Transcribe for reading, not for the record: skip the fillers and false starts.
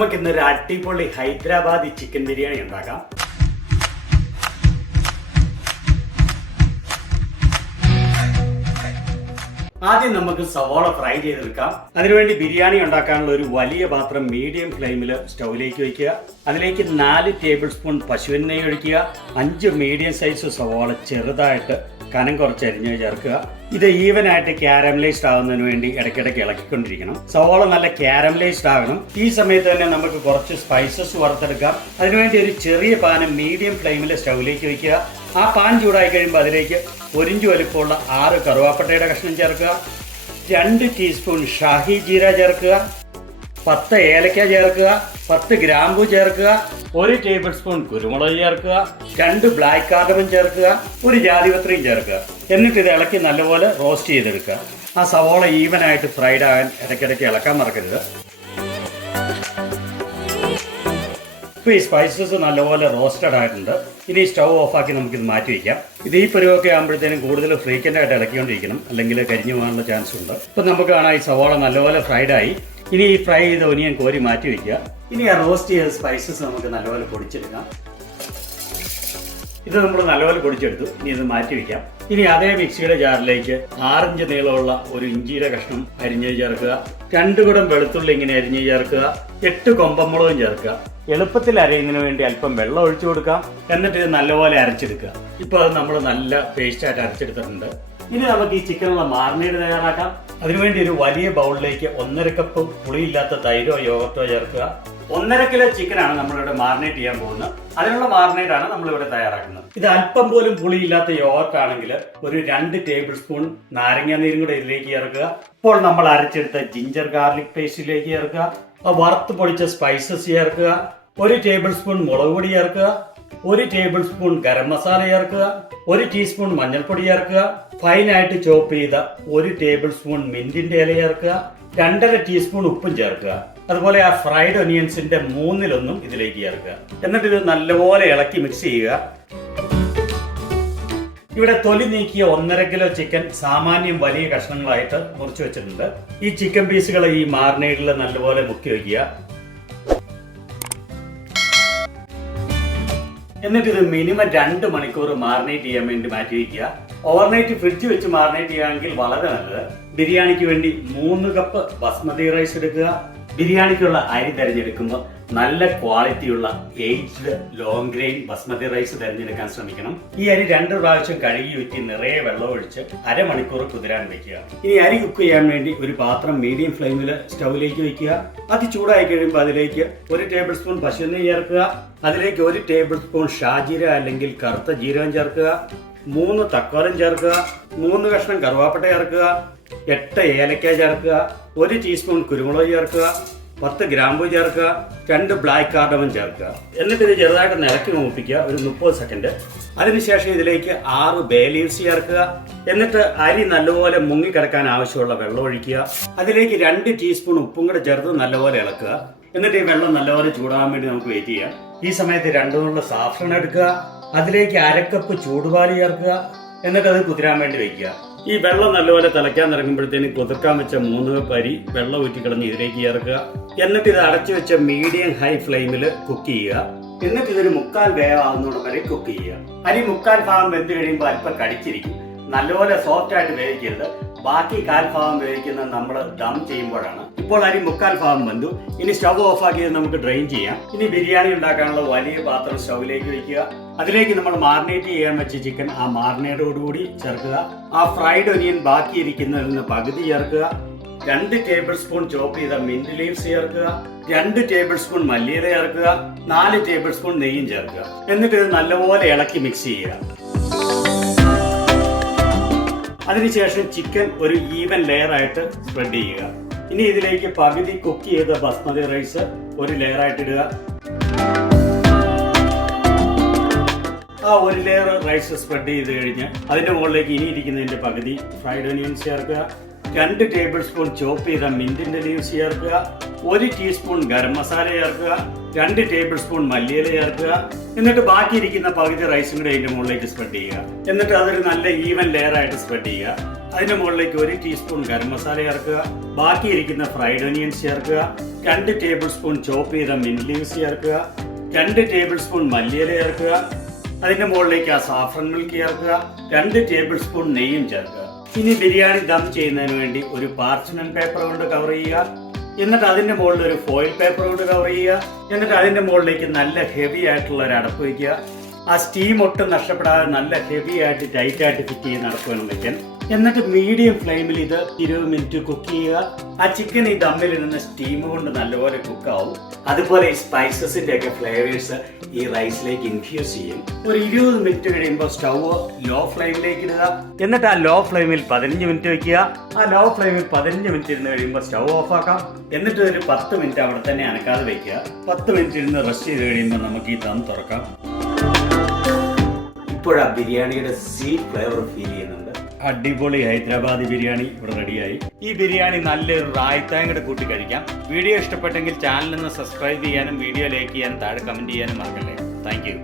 നമുക്ക് ഇന്നൊരു അടിപൊളി ഹൈദരാബാദി ചിക്കൻ ബിരിയാണി ഉണ്ടാക്കാം. ആദ്യം നമുക്ക് സവാള ഫ്രൈ ചെയ്തെടുക്കാം. അതിനുവേണ്ടി ബിരിയാണി ഉണ്ടാക്കാനുള്ള ഒരു വലിയ പാത്രം മീഡിയം ഫ്ലെയിമിൽ സ്റ്റൗവിലേക്ക് വയ്ക്കുക. അതിലേക്ക് 4 ടേബിൾ സ്പൂൺ പശുവിൻ നെയ്യ് ഒഴിക്കുക. 5 മീഡിയം സൈസ് സവാള ചെറുതായിട്ട് കനം കുറച്ച് അരിഞ്ഞ് ചേർക്കുക. ഇത് ഈവനായിട്ട് കാരമലൈസ്ഡ് ആകുന്നതിന് വേണ്ടി ഇടയ്ക്കിടയ്ക്ക് ഇളക്കിക്കൊണ്ടിരിക്കണം. സവാള നല്ല കാരമലൈസ്ഡ് ആകണം. ഈ സമയത്ത് തന്നെ നമുക്ക് കുറച്ച് സ്പൈസസ് വറുത്തെടുക്കാം. അതിനുവേണ്ടി ഒരു ചെറിയ പാൻ മീഡിയം ഫ്ലെയിമിൽ സ്റ്റൗവിലേക്ക് വയ്ക്കുക. ആ പാൻ ചൂടായി കഴിയുമ്പോൾ അതിലേക്ക് 1 ഇഞ്ച് വലിപ്പമുള്ള 6 കറുവാപ്പട്ടയുടെ കഷ്ണം ചേർക്കുക. 2 ടീസ്പൂൺ ഷാഹി ജീര ചേർക്കുക. 10 ഏലക്ക ചേർക്കുക. 10 ഗ്രാമ്പൂ ചേർക്കുക. 1 ടേബിൾ സ്പൂൺ കുരുമുളക് ചേർക്കുക. 2 ബ്ലാക്ക് കാർഡമം ചേർക്കുക. 1 ജാതിപത്രിയും ചേർക്കുക. എന്നിട്ട് ഇത് ഇളക്കി നല്ലപോലെ റോസ്റ്റ് ചെയ്തെടുക്കുക. ആ സവോള ഈവനായിട്ട് ഫ്രൈഡ് ആകാൻ ഇടയ്ക്കിടയ്ക്ക് ഇളക്കാൻ മറക്കരുത്. ഇപ്പോൾ ഈ സ്പൈസസ് നല്ലപോലെ റോസ്റ്റഡ് ആയിട്ടുണ്ട്. ഇനി സ്റ്റൗ ഓഫാക്കി നമുക്കിത് മാറ്റി വയ്ക്കാം. ഇത് ഈ പരുവൊക്കെ ആകുമ്പോഴത്തേനും കൂടുതൽ ഫ്രീക്വൻ്റ് ആയിട്ട് ഇളക്കിക്കൊണ്ടിരിക്കണം, അല്ലെങ്കിൽ കരിഞ്ഞു പോകാനുള്ള ചാൻസ് ഉണ്ട്. ഇപ്പം നമുക്ക് കാണാം ഈ സവോള നല്ലപോലെ ഫ്രൈഡ് ആയി. ഇനി ഈ ഫ്രൈ ചെയ്ത ഒനിയൻ കോരി മാറ്റി വയ്ക്കുക. ഇനി ആ റോസ്റ്റ് ചെയ്ത സ്പൈസസ് നമുക്ക് നല്ലപോലെ പൊടിച്ചെടുക്കാം. ഇത് നമ്മൾ നല്ലപോലെ പൊടിച്ചെടുത്തു. ഇനി ഇത് മാറ്റി വയ്ക്കാം. ഇനി അതേ മിക്സിയുടെ ജാറിലേക്ക് 6 ഇഞ്ച് നീളമുള്ള ഒരു ഇഞ്ചിയുടെ കഷ്ണം അരിഞ്ഞ് ചേർക്കുക. 2 കുടം വെളുത്തുള്ളി ഇങ്ങനെ അരിഞ്ഞ് ചേർക്കുക. 8 കൊമ്പമുളകും ചേർക്കുക. എളുപ്പത്തിൽ അരയുന്നതിന് വേണ്ടി അല്പം വെള്ളം ഒഴിച്ചു കൊടുക്കാം. എന്നിട്ട് ഇത് നല്ലപോലെ അരച്ചെടുക്കുക. ഇപ്പോൾ അത് നമ്മൾ നല്ല പേസ്റ്റായിട്ട് അരച്ചെടുത്തിട്ടുണ്ട്. ഇനി നമുക്ക് ഈ ചിക്കനുള്ള മാറിനേഡ് തയ്യാറാക്കാം. അതിനുവേണ്ടി ഒരു വലിയ ബൗളിലേക്ക് 1.5 കപ്പ് പുളിയില്ലാത്ത തൈരോ യോഗർട്ടോ ചേർക്കുക. 1.5 കിലോ ചിക്കനാണ് നമ്മളിവിടെ മാറിനേറ്റ് ചെയ്യാൻ പോകുന്നത്. അതിനുള്ള മാറിനേഡാണ് നമ്മളിവിടെ തയ്യാറാക്കുന്നത്. ഇത് അല്പം പോലും പുളിയില്ലാത്ത യോഗർട്ട് ആണെങ്കിൽ ഒരു 2 ടേബിൾ സ്പൂൺ നാരങ്ങ നീരും കൂടെ ഇതിലേക്ക് ചേർക്കുക. ഇപ്പോൾ നമ്മൾ അരച്ചെടുത്ത ജിഞ്ചർ ഗാർലിക് പേസ്റ്റിലേക്ക് ചേർക്കുക. വറുത്ത് പൊടിച്ച സ്പൈസസ് ചേർക്കുക. 1 ടേബിൾ സ്പൂൺ മുളക് പൊടി ചേർക്കുക. 1 ടേബിൾ സ്പൂൺ ഗരം മസാല ചേർക്കുക. 1 ടീസ്പൂൺ മഞ്ഞൾപ്പൊടി ചേർക്കുക. ഫൈനായിട്ട് ചോപ്പ് ചെയ്ത 1 ടേബിൾ സ്പൂൺ മിന്റിന്റെ ഇല ചേർക്കുക. 2.5 ടീസ്പൂൺ ഉപ്പും ചേർക്കുക. അതുപോലെ ആ ഫ്രൈഡ് ഒനിയൻസിന്റെ 1/3 ഇതിലേക്ക് ചേർക്കുക. എന്നിട്ട് ഇത് നല്ലപോലെ ഇളക്കി മിക്സ് ചെയ്യുക. ഇവിടെ തൊലി നീക്കിയ 1.5 കിലോ ചിക്കൻ സാമാന്യം വലിയ കഷ്ണങ്ങളായിട്ട് മുറിച്ചു വെച്ചിട്ടുണ്ട്. ഈ ചിക്കൻ പീസുകൾ ഈ മാറിനേഡിൽ നല്ലപോലെ മുക്കി വയ്ക്കുക. എന്നിട്ട് ഇത് മിനിമം 2 മണിക്കൂർ മാറിനേറ്റ് ചെയ്യാൻ വേണ്ടി മാറ്റി വയ്ക്കുക. ഓവർനൈറ്റ് ഫ്രിഡ്ജ് വെച്ച് മാറിനേറ്റ് ചെയ്യുകയാണെങ്കിൽ വളരെ നല്ലത്. ബിരിയാണിക്ക് വേണ്ടി 3 കപ്പ് ബസ്മതി റൈസ് എടുക്കുക. ബിരിയാണിക്കുള്ള അരി തിരഞ്ഞെടുക്കുമ്പോൾ നല്ല ക്വാളിറ്റിയുള്ള aged long grain basmati rice തിരഞ്ഞെടുക്കാൻ ശ്രമിക്കണം. ഈ അരി 2 പ്രാവശ്യം കഴുകി ഊറ്റി നിറയെ വെള്ളം ഒഴിച്ച് അരമണിക്കൂർ കുതിരാൻ വെക്കുക. ഇനി അരി കുക്ക് ചെയ്യാൻ വേണ്ടി ഒരു പാത്രം മീഡിയം ഫ്ലെയിമിൽ സ്റ്റൗവിലേക്ക് വെക്കുക. അത് ചൂടായി കഴിയുമ്പോൾ അതിലേക്ക് 1 ടേബിൾ സ്പൂൺ പശുനെയ്യ് ചേർക്കുക. അതിലേക്ക് 1 ടേബിൾ സ്പൂൺ ഷാ ജീര അല്ലെങ്കിൽ കറുത്ത ജീരകം ചേർക്കുക. 3 തക്കോലം ചേർക്കുക. 3 കഷ്ണം കറുവാപ്പട്ട ചേർക്കുക. 8 ഏലക്ക ചേർക്കുക. 1 ടീസ്പൂൺ കുരുമുളക് ചേർക്കുക. 10 ഗ്രാമ്പൂ ചേർക്കുക. 2 ബ്ലാക്ക് കാർഡമം ചേർക്കുക. എന്നിട്ട് ഇത് ചെറുതായിട്ട് ഇളക്കി മൂപ്പിക്കുക ഒരു 30 സെക്കൻഡ്. അതിനുശേഷം ഇതിലേക്ക് 6 ബേ ലീവ്സ് ചേർക്കുക. എന്നിട്ട് അരി നല്ലപോലെ മുങ്ങിക്കിടക്കാൻ ആവശ്യമുള്ള വെള്ളം ഒഴിക്കുക. അതിലേക്ക് 2 ടീസ്പൂൺ ഉപ്പും കൂടെ ചേർത്ത് നല്ലപോലെ ഇളക്കുക. എന്നിട്ട് ഈ വെള്ളം നല്ലപോലെ ചൂടാകാൻ വേണ്ടി നമുക്ക് വെയിറ്റ് ചെയ്യാം. ഈ സമയത്ത് 2 നുള്ള സാഫ്രൺ എടുക്കുക. അതിലേക്ക് 1/2 കപ്പ് ചൂടുപാല് ചേർക്കുക. എന്നിട്ട് അത് കുതിരാൻ വേണ്ടി വെക്കുക. ഈ വെള്ളം നല്ലപോലെ തിളയ്ക്കാൻ തുടങ്ങുമ്പോഴത്തേന് കുതിർക്കാൻ വെച്ച 3 കപ്പ് അരി വെള്ളം ഊറ്റിക്കളഞ്ഞ് ഇതിലേക്ക് ചേർക്കുക. എന്നിട്ട് ഇത് അടച്ചു വെച്ച മീഡിയം ഹൈ ഫ്ലെയിമിൽ കുക്ക് ചെയ്യുക. എന്നിട്ട് ഇതൊരു 1/4 വേവാകുന്നോടം വരെ കുക്ക് ചെയ്യുക. അരി 1/4 ഭാഗം വെന്ത് കഴിയുമ്പോൾ അല്പം കടിച്ചിരിക്കും. നല്ലപോലെ സോഫ്റ്റ് ആയിട്ട് വേവിക്കരുത്. ബാക്കി 1/4 ഭാഗം വേവിക്കുന്നത് നമ്മൾ ദം ചെയ്യുമ്പോഴാണ്. ഇപ്പോൾ അരി 1/4 ഭാഗം വെന്തു. ഇനി സ്റ്റവ് ഓഫ് ആക്കിയത് നമുക്ക് ഡ്രെയിൻ ചെയ്യാം. ഇനി ബിരിയാണി ഉണ്ടാക്കാനുള്ള വലിയ പാത്രം സ്റ്റൗവിലേക്ക് വയ്ക്കുക. അതിലേക്ക് നമ്മൾ മാറിനേറ്റ് ചെയ്യാൻ വെച്ച ചിക്കൻ ആ മാറിനേറ്റോടുകൂടി ചേർക്കുക. ആ ഫ്രൈഡ് ഒനിയൻ ബാക്കിയിരിക്കുന്നതിൽ നിന്ന് പകുതി ചേർക്കുക. 2 ടേബിൾ സ്പൂൺ ചോപ്പ് ചെയ്ത മിന്റ് ലീവ്സ് ചേർക്കുക. 2 ടേബിൾ സ്പൂൺ മല്ലിയില ചേർക്കുക. 4 ടേബിൾ സ്പൂൺ നെയ്യും ചേർക്കുക. എന്നിട്ട് ഇത് നല്ലപോലെ ഇളക്കി മിക്സ് ചെയ്യുക. അതിനുശേഷം ചിക്കൻ ഒരു ഈവൻ ലെയർ ആയിട്ട് സ്പ്രെഡ് ചെയ്യുക. ഇനി ഇതിലേക്ക് പകുതി കുക്ക് ചെയ്ത ബസ്മതി റൈസ് ഒരു ലെയർ ആയിട്ട് ഇടുക. ആ ഒരു ലെയർ റൈസ് സ്പ്രെഡ് ചെയ്ത് കഴിഞ്ഞ് അതിന്റെ മുകളിലേക്ക് ഇനി ഇരിക്കുന്നതിന്റെ പകുതി ഫ്രൈഡ് ഒനിയൻസ് ചേർക്കുക. 2 ടേബിൾ സ്പൂൺ ചോപ്പ് ചെയ്ത മിന്റിന്റെ ലീവ്സ് ചേർക്കുക. 1 ടീസ്പൂൺ ഗരം മസാല ചേർക്കുക. 2 ടേബിൾ സ്പൂൺ മല്ലിയില ചേർക്കുക. എന്നിട്ട് ബാക്കിയിരിക്കുന്ന പകുതി റൈസും കൂടെ അതിന്റെ മുകളിലേക്ക് സ്പ്രെഡ് ചെയ്യുക. എന്നിട്ട് അതൊരു നല്ല ഈവൻ ലെയർ ആയിട്ട് സ്പ്രെഡ് ചെയ്യുക. അതിന്റെ മുകളിലേക്ക് 1 ടീസ്പൂൺ ഗരം മസാല ചേർക്കുക. ബാക്കിയിരിക്കുന്ന ഫ്രൈഡ് ഒനിയൻസ് ചേർക്കുക. 2 ടേബിൾ സ്പൂൺ ചോപ്പ് ചെയ്ത മിന്റ് ലീവ്സ് ചേർക്കുക. 2 ടേബിൾ സ്പൂൺ മല്ലിയില ചേർക്കുക. അതിന്റെ മുകളിലേക്ക് ആ സാഫ്രൻ മിൽക്ക് ചേർക്കുക. 2 ടേബിൾ സ്പൂൺ നെയ്യും ചേർക്കുക. ഇനി ബിരിയാണി ദം ചെയ്യുന്നതിന് വേണ്ടി ഒരു പാർച്ച്മെന്റ് പേപ്പർ കൊണ്ട് കവർ ചെയ്യുക. എന്നിട്ട് അതിന്റെ മുകളിൽ ഒരു ഫോയിൽ പേപ്പർ കൊണ്ട് കവർ ചെയ്യുക. എന്നിട്ട് അതിന്റെ മുകളിലേക്ക് നല്ല ഹെവി ആയിട്ടുള്ള ഒരു അടപ്പ് വയ്ക്കുക. ആ സ്റ്റീം ഒട്ടും നഷ്ടപ്പെടാതെ നല്ല ഹെവി ആയിട്ട് ടൈറ്റ് ആയിട്ട് ഫിറ്റ് ചെയ്യുന്ന അടപ്പ് വേണം വയ്ക്കാൻ. എന്നിട്ട് മീഡിയം ഫ്ലെയിമിൽ ഇത് 20 മിനിറ്റ് കുക്ക് ചെയ്യുക. ആ ചിക്കൻ ഈ ദമ്മിൽ നിന്ന് സ്റ്റീം കൊണ്ട് നല്ലപോലെ കുക്കാവും. അതുപോലെ ഈ സ്പൈസസിന്റെ ഒക്കെ ഫ്ലേവേഴ്സ് ഈ റൈസിലേക്ക് ഇൻഫ്യൂസ് ചെയ്യും. ഒരു 20 മിനിറ്റ് കഴിയുമ്പോൾ സ്റ്റൗവ് ലോ ഫ്ലെയിമിലേക്ക് ഇടുക. എന്നിട്ട് ആ ലോ ഫ്ലെയിമിൽ 15 മിനിറ്റ് വെക്കുക. ആ ലോ ഫ്ലെയിമിൽ 15 മിനിറ്റ് ഇരുന്ന് കഴിയുമ്പോൾ സ്റ്റൗ ഓഫ് ആക്കാം. എന്നിട്ട് ഒരു 10 മിനിറ്റ് അവിടെ തന്നെ അനക്കാതെ വെക്കുക. 10 മിനിറ്റ് ഇരുന്ന് റെസ്റ്റ് ചെയ്ത് കഴിയുമ്പോൾ നമുക്ക് ഈ ദം തുറക്കാം. ഇപ്പോഴാ ബിരിയാണിയുടെ സ്വീറ്റ് ഫ്ലേവർ ഫീൽ ചെയ്യുന്നുണ്ട്. അടിപൊളി ഹൈദരാബാദി ബിരിയാണി ഇവിടെ റെഡിയായി. ഈ ബിരിയാണി നല്ലൊരു റായ്ത്തായും കൂടെ കൂട്ടി കഴിക്കാം. വീഡിയോ ഇഷ്ടപ്പെട്ടെങ്കിൽ ചാനലിൽ നിന്ന് സബ്സ്ക്രൈബ് ചെയ്യാനും വീഡിയോ ലൈക്ക് ചെയ്യാനും താഴെ കമന്റ് ചെയ്യാനും മറക്കല്ലേ. Thank you.